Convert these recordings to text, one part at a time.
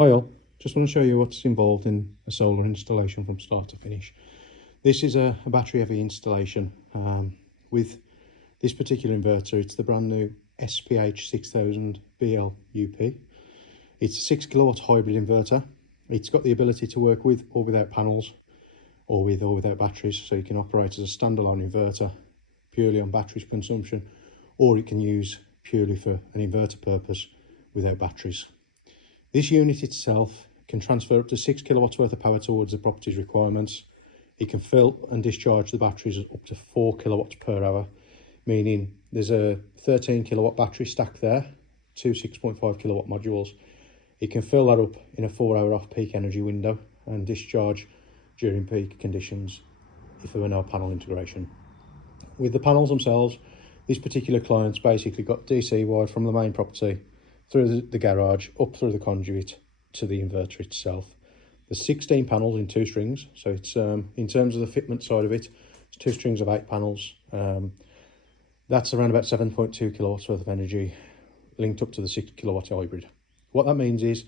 Hi all, just want to show you what's involved in a solar installation from start to finish. This is a battery heavy installation. With this particular inverter, it's the brand new SPH 6000 BL-UP. It's a 6 kilowatt hybrid inverter. It's got the ability to work with or without panels, or with or without batteries, so you can operate as a standalone inverter purely on battery consumption, or it can use purely for an inverter purpose without batteries. This unit itself can transfer up to 6 kilowatts worth of power towards the property's requirements. It can fill and discharge the batteries at up to 4 kilowatts per hour, meaning there's a 13 kilowatt battery stack there, two 6.5 kilowatt modules. It can fill that up in a 4-hour off-peak energy window and discharge during peak conditions if there were no panel integration. With the panels themselves, this particular client's basically got DC wired from the main property through the garage, up through the conduit to the inverter itself. There's 16 panels in 2 strings, so it's in terms of the fitment side of it, it's 2 strings of 8 panels. That's around about 7.2 kilowatts worth of energy linked up to the 6 kilowatt hybrid. What that means is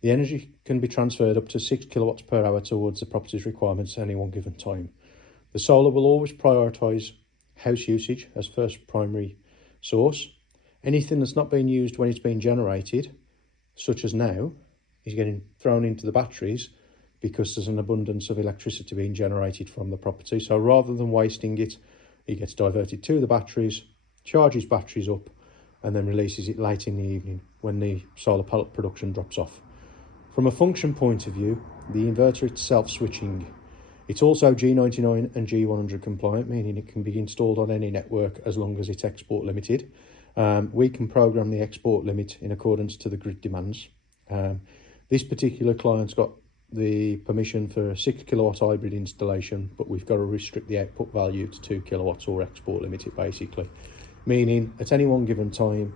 the energy can be transferred up to 6 kilowatts per hour towards the property's requirements at any one given time. The solar will always prioritise house usage as first primary source. Anything that's not being used when it's being generated, such as now, is getting thrown into the batteries because there's an abundance of electricity being generated from the property. So rather than wasting it, it gets diverted to the batteries, charges batteries up, and then releases it late in the evening when the solar pellet production drops off. From a function point of view, the inverter itself switching. It's also G99 and G100 compliant, meaning it can be installed on any network as long as it's export limited. We can program the export limit in accordance to the grid demands. This particular client's got the permission for a 6 kilowatt hybrid installation, but we've got to restrict the output value to 2 kilowatts or export limit it basically. Meaning at any one given time,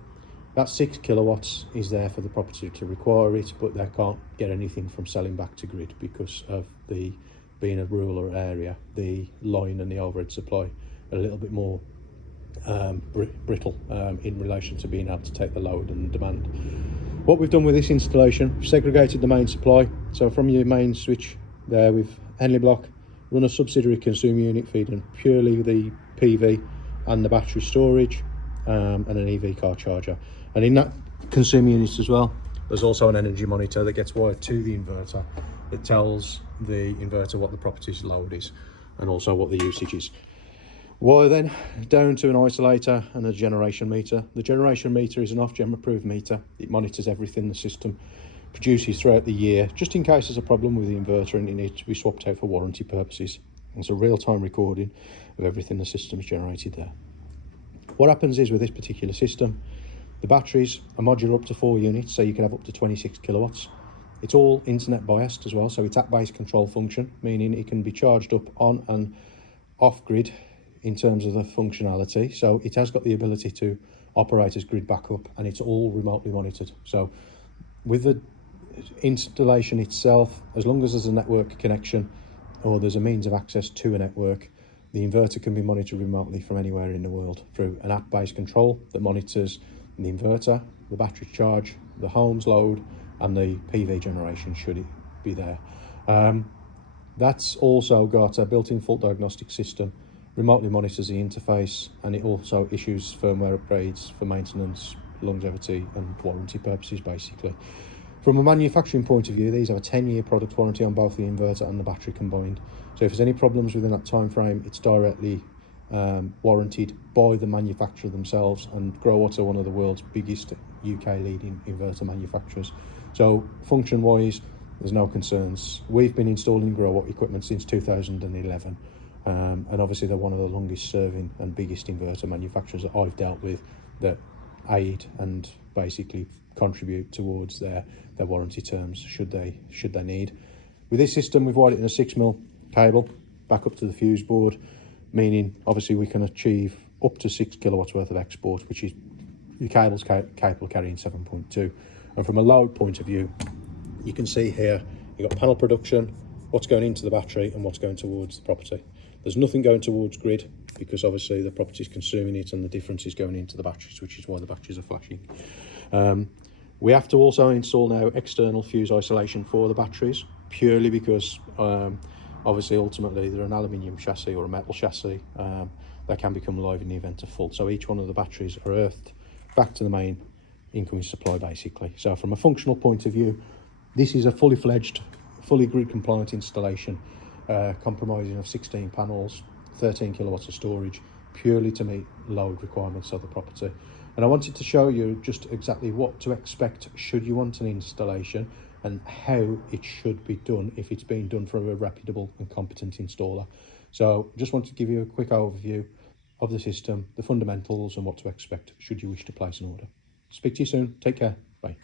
that 6 kilowatts is there for the property to require it, but they can't get anything from selling back to grid because of the being a rural area, the line and the overhead supply are a little bit more brittle in relation to being able to take the load and demand. What we've done with this installation, segregated the main supply. So from your main switch there with Henley block, run a subsidiary consumer unit feeding purely the PV and the battery storage and an EV car charger. And in that consumer unit as well, there's also an energy monitor that gets wired to the inverter that tells the inverter what the property's load is and also what the usage is. Wire then down to an isolator and a generation meter. The generation meter is an off-gem approved meter. It monitors everything the system produces throughout the year, just in case there's a problem with the inverter and it needs to be swapped out for warranty purposes. It's a real-time recording of everything the system's generated there. What happens is with this particular system, the batteries are modular up to 4 units, so you can have up to 26 kilowatts. It's all internet biased as well, so it's app-based control function, meaning it can be charged up on and off grid in terms of the functionality. So it has got the ability to operate as grid backup, and it's all remotely monitored. So with the installation itself, as long as there's a network connection or there's a means of access to a network, the inverter can be monitored remotely from anywhere in the world through an app-based control that monitors the inverter, the battery charge, the home's load, and the PV generation should it be there. That's also got a built-in fault diagnostic system, remotely monitors the interface, and it also issues firmware upgrades for maintenance, longevity and warranty purposes basically. From a manufacturing point of view, these have a 10-year product warranty on both the inverter and the battery combined. So if there's any problems within that time frame, it's directly warranted by the manufacturer themselves, and Growatt are one of the world's biggest UK leading inverter manufacturers. So function wise, there's no concerns. We've been installing Growatt equipment since 2011. And obviously they're one of the longest serving and biggest inverter manufacturers that I've dealt with that aid and basically contribute towards their warranty terms should they need. With this system, we've wired it in a 6mm cable back up to the fuse board, meaning obviously we can achieve up to 6 kilowatts worth of export, which is the cable's capable of carrying 7.2. And from a load point of view, you can see here you've got panel production, what's going into the battery and what's going towards the property. There's nothing going towards grid because obviously the property is consuming it and the difference is going into the batteries, which is why the batteries are flashing. We have to also install now external fuse isolation for the batteries, purely because obviously ultimately they're an aluminium chassis or a metal chassis. They can become live in the event of fault. So each one of the batteries are earthed back to the main incoming supply basically. So from a functional point of view, this is a fully fledged, fully grid compliant installation, comprising of 16 panels, 13 kilowatts of storage, purely to meet load requirements of the property. And I wanted to show you just exactly what to expect should you want an installation, and how it should be done if it's being done from a reputable and competent installer. So just want to give you a quick overview of the system, the fundamentals, and what to expect should you wish to place an order. Speak to you soon. Take care. Bye.